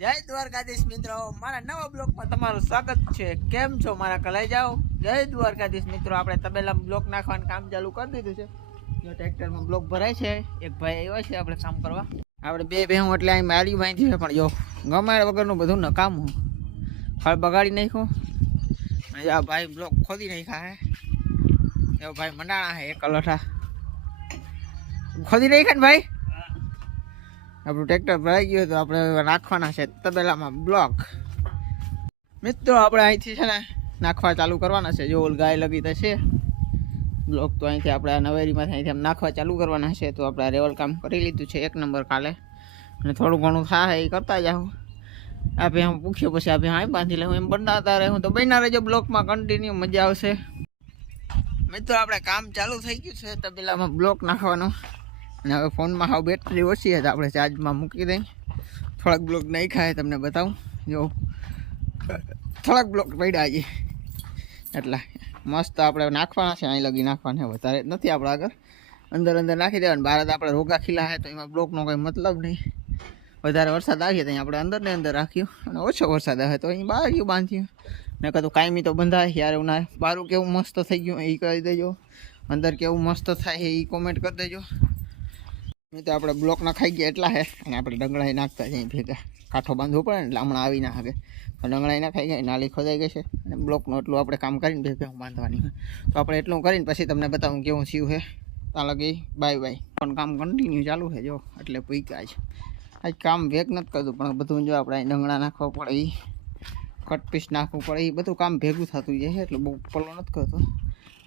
જય દ્વારકાધીશ મિત્રો. મારા નવા બ્લોકમાં તમારું સ્વાગત છે. કેમ છો મારા કલાઈ જાઓ જય દ્વારકાધીશ મિત્રો. આપણે તબેલા બ્લોક નાખવાનું કામ ચાલુ કરી દીધું છે. જો ટ્રેક્ટરમાં બ્લોક ભરાય છે. એક ભાઈ આવ્યો છે આપણે કામ કરવા. આપણે બે બહેન એટલે અહીં મારી બાંધી છે, પણ જો ગમાડ વગરનું બધું નકામું. ફળ બગાડી નાખો આ ભાઈ બ્લોક ખોદી નાખ્યા હે. એવો ભાઈ મંડાણા હે, એક અલઠા. ખોદી નાખ્યા ને ભાઈ? આપણું ટ્રેક્ટર ભરાઈ ગયું તો આપણે નાખવાના છે તબેલામાં બ્લોક. મિત્રો, આપણે અહીંથી છે ને નાખવા ચાલુ કરવાના છે. જો ગાય લગી છે. બ્લોક તો અહીંથી આપણે નવેરીમાંથી અહીંથી આમ નાખવા ચાલુ કરવાના છે. તો આપણે રેવલ કામ કરી લીધું છે એક નંબર કાલે. અને થોડું ઘણું થાય એ કરતા જાઉં આપણે આમ હું પૂછ્યો પછી આ ભે બાંધી લઉં એમ બનાવતા રહે હું તો બન્યા રહેજો બ્લોકમાં કન્ટિન્યુ મજા આવશે. મિત્રો, આપણે કામ ચાલુ થઈ ગયું છે તબેલામાં બ્લોક નાખવાનું. અને હવે ફોનમાં હાવ બેટરી ઓછી છે આપણે ચાર્જમાં મૂકી દઈએ. થોડાક બ્લોક નહીં ખાય તમને બતાવું. જો, થોડાક બ્લોક પડ્યા છે. એટલા મસ્ત આપણે નાખવાના છે, અહીં લગી નાખવાના વધારે નથી આપણે આગળ. અંદર અંદર નાખી દેવાનું. બહાર આપણે રોગા ખીલા છે, તો એમાં બ્લોકનો કોઈ મતલબ નહીં. વધારે વરસાદ આવીએ તો આપણે અંદર ને અંદર રાખ્યું. અને ઓછો વરસાદ આવે તો અહીં બહાર ગયું બાંધ્યું ને કહ્યું કાયમી તો બંધાય, યાર ઉના બારું કેવું મસ્ત થઈ ગયું એ કહી દેજો. અંદર કેવું મસ્ત થાય એ કોમેન્ટ કરી દેજો. તો આપણે બ્લોક ખાઈ ગયા એટલા હે. અને આપણે ડંગળાઈ નાખતા જઈએ ભેગા. કાંઠો બાંધવો પડે ને લામણા આવી ના શકે તો ડંગળાઈ ના ખાઈ નાલી ખોદાઈ ગઈ છે. અને બ્લોકનું એટલું આપણે કામ કરીને ભેગા બાંધવાની તો આપણે એટલું કરીને પછી તમને બતાવું કેવું સીવું છે ત્યાં લગી બાય બાય પણ કામ કન્ટિન્યુ ચાલુ છે જો, એટલે પૂઈકા છે. આજ કામ વેગ નથી કરતું, પણ બધું જો આપણે ડંગળા નાખવા પડે એ કટ પીસ નાખવું પડે એ બધું કામ ભેગું થતું જાય છે એટલે બહુ પલો નથી કરતો.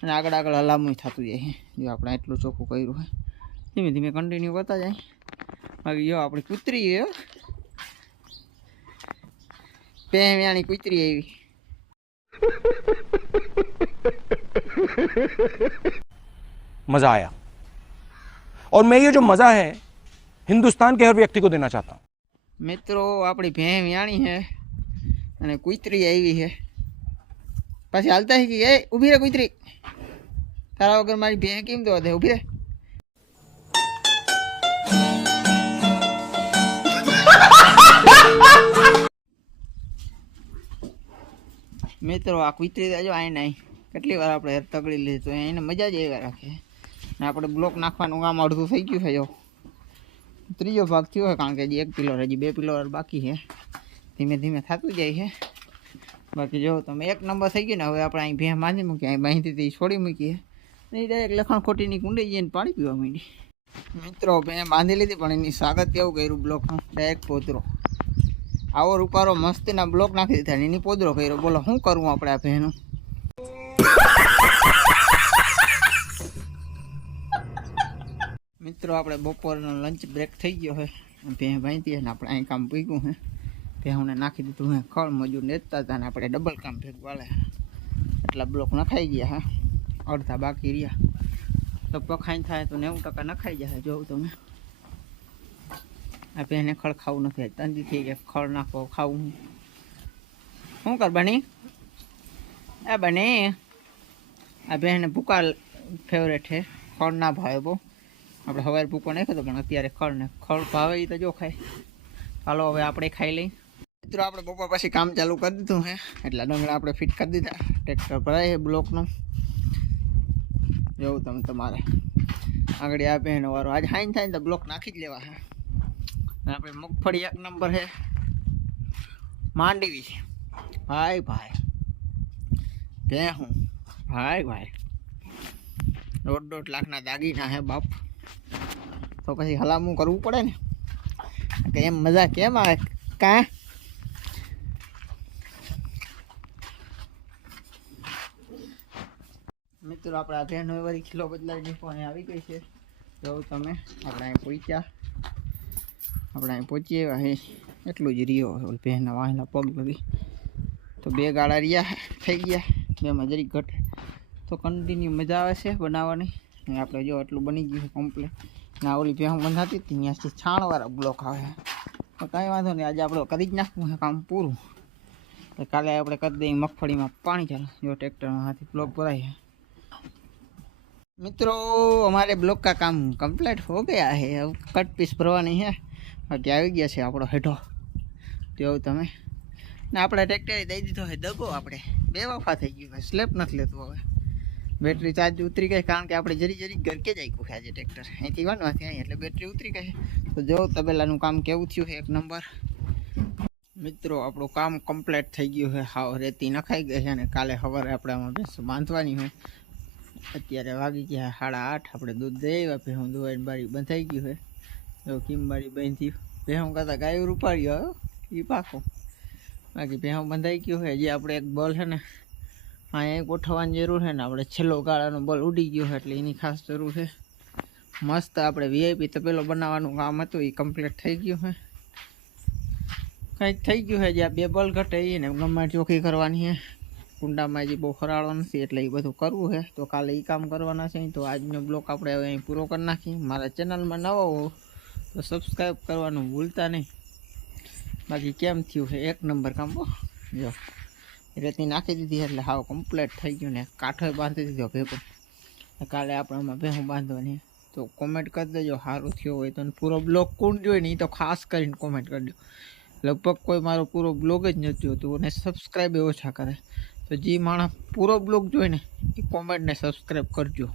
અને આગળ આગળ હલામું થતું જાય છે જો આપણે એટલું ચોખ્ખું કર્યું હોય ધીમે ધીમે કન્ટિન્યુ કરતા જાય બાકી જો આપણી કૂતરી છે પહેવ્યાની કૂતરી આવી मज़ा आया और मैं ये जो मज़ा है हिंदुस्तान के हर व्यक्ति को देना चाहता हूँ મિત્રો આપણી ભેં વ્યાણી છે અને કૂતરી આવી છે પછી હાલતા છે કે એ ઊભી રહે કૂતરી તારા વગર મારી ભેં કેમ તો વધે ઊભી રહે મિત્રો, આ કૂતરી તો જો આઈ નહીં કેટલી વાર આપણે તગડી લીધી તો એને મજા જ એવા રાખે. ને આપણે બ્લોક નાખવાનું કામ અડધું થઈ ગયું છે જો. ત્રીજો ભાગ થયો છે કારણ કે હજી એક પિલર હજી બે પિલર બાકી છે. ધીમે ધીમે થતું જાય છે. બાકી જો તમે એક નંબર થઈ ગયો ને, હવે આપણે અહીં ભેં બાંધી મૂકીએ, અહીં બાંધી હતી છોડી મૂકીએ. નહીં ડાયરેક્ટ લખાણ ખોટીની કુંડી જઈને પાણી પીવા માંડી. મિત્રો મેં બાંધી લીધી પણ એની સ્વાગત કેવું કર્યું બ્લોકનું? ડાયરેક્ટ પોતરો આવો રૂપારો મસ્તીના બ્લોક નાખી દીધા એની પોદરો કર્યો. બોલો, શું કરવું આપણે આ ભેનું મિત્રો, આપણે બપોરનો લંચ બ્રેક થઈ ગયો છે. ભેં ભાઈ અને આપણે અહીં કામ પૂગ્યું હે ભેહુને નાખી દીધું હે ખળ મજૂર નેતા હતા ને આપણે ડબલ કામ ભેગું વાળે એટલા બ્લોક નખાઈ ગયા હા અડધા બાકી રહ્યા. તો પખાઈ થાય તો નેવું ટકા નખાઈ જાય જોઉં તમે આ બેને ખળ ખાવું નથી તંદી થઈ ગયા ખળ નાખો, ખાવું શું કર બની? આ બને. આ બેને ભૂકા ફેવરેટ છે. ખળ ના ભાવે બહુ. આપણે હવે ભૂકો નાખ્યો હતો પણ અત્યારે ખળ ને ખળ ભાવે એ તો જો ખાય. ચાલો હવે આપણે ખાઈ લઈ મિત્રો, આપણે બપોર પછી કામ ચાલુ કરી દીધું હે. એટલે ડંગરા આપણે ફિટ કરી દીધા. ટ્રેક્ટર ભરાય છે બ્લોકનું. જોવું તમે તમારે. આગળ આપે એનો વારો. આજે હાઈન થાય ને તો બ્લોક નાખી જ લેવા હે. આપણે મગફળી એક નંબર છે. માંડવી ભાઈ ભાઈ. ભેહું ભાઈ ભાઈ. દોઢ દોઢ લાખના દાગીના હે બાપ. તો પછી હલામું કરવું પડે ને? કે એમ મજા કેમ આવે? કા? મિત્રો, આપણે આ ભેન વળી ખીલો બદલાઈ પણ આવી ગઈ છે. જો તમે, આપણે અહીંયા પહોંચ્યા. આપણે અહીં પહોંચીએ અહીં એટલું જ રહ્યો ઓલ ભેનના વાહેલા પગ લગી તો બે ગાળા રહ્યા થઈ ગયા બેમાં જરીક ઘટે તો કન્ટિન્યુ મજા આવે છે બનાવવાની અને આપણે જો એટલું બની ગયું છે કમ્પ્લેટ ના ઓલી ભેહું બંધાતી હતી ત્યાંથી છાણવાળા બ્લોક આવે તો કાંઈ વાંધો નહીં આજે આપણે કરી જ નાખવું છે કામ પૂરું તો કાલે આપણે કરી દઈએ મગફળીમાં પાણી ચાલે જો ટ્રેક્ટરમાં હાથી બ્લોક ભરાય છે मित्रों हमारे ब्लॉक का काम कंप्लीट हो गया है अब कट पीस भरवानी है बाकी આવી ગયા છે આપણો હેઠો. તેવું તમે. ને આપણે ટ્રેક્ટરે દઈ દીધો હોય દગો આપણે. બે વફા થઈ ગયું સ્લેપ નથી લેતું હવે. બેટરી ચાર્જ ઉતરી ગઈ કારણ કે આપણે જરી જરી ગરકે જ આવ્યું છે આજે ટ્રેક્ટર. અહીંથી વાનવાથી અહીં એટલે બેટરી ઉતરી ગઈ તો જો તબેલાનું કામ કેવું થયું છે એક નંબર. મિત્રો, આપણું કામ કમ્પ્લીટ થઈ ગયું છે. હાવ રેતી નખાઈ ગઈ છે અને કાલે સવારે આપણે આમાં ભેંસો બાંધવાની હોય અત્યારે વાગી ગયા સાડા આઠ. આપણે દૂધ દઈ આવ્યા ભેહું દોવાઈને બારી બંધાઈ ગયું છે. જો કિમ બારી બાંધી ભેહું કરતાં ગાયું રૂપાડ્યો આવ્યો એ પાકો. બાકી ભેહું બંધાઈ ગયું છે. હજી આપણે એક બોલ છે ને, અહીંયા ગોઠવવાની જરૂર છે ને, આપણે છેલ્લો ગાળાનો બોલ ઉડી ગયો છે એટલે એની ખાસ જરૂર છે. મસ્ત આપણે વીઆઈપી તપેલો બનાવવાનું કામ હતું એ કમ્પ્લીટ થઈ ગયું છે. કંઈક થઈ ગયું છે, જે આ બે બોલ ઘટે એને ગમે ચોખ્ખી કરવાની છે. કુંડામાં હજી બહુ ખરાળો નથી, એટલે એ બધું કરવું છે. તો કાલે એ કામ કરવાના છે, તો આજનો બ્લોક આપણે હવે અહીં પૂરો કરી નાખીએ. મારા ચેનલમાં નવો તો સબસ્ક્રાઈબ કરવાનું ભૂલતા નહીં. બાકી કેમ થયું છે? એક નંબર કામ બો જો, રેતી નાખી દીધી એટલે હાવ કમ્પ્લીટ થઈ ગયું ને કાંઠો બાંધી દીધો ભેગો. કાલે આપણે આમાં ભેહું બાંધવાની. તો કોમેન્ટ કરી દેજો સારું થયો હોય તો. પૂરો બ્લોગ કોણ જોઈ ને એ તો ખાસ કરીને કોમેન્ટ કરજો લગભગ કોઈ મારો પૂરો બ્લોગ જ નથી જોતો અને સબસ્ક્રાઈબ ઓછા કરે. તો જે માણસ પૂરો બ્લોગ જોઈને એ કોમેન્ટને સબસ્ક્રાઈબ કરજો.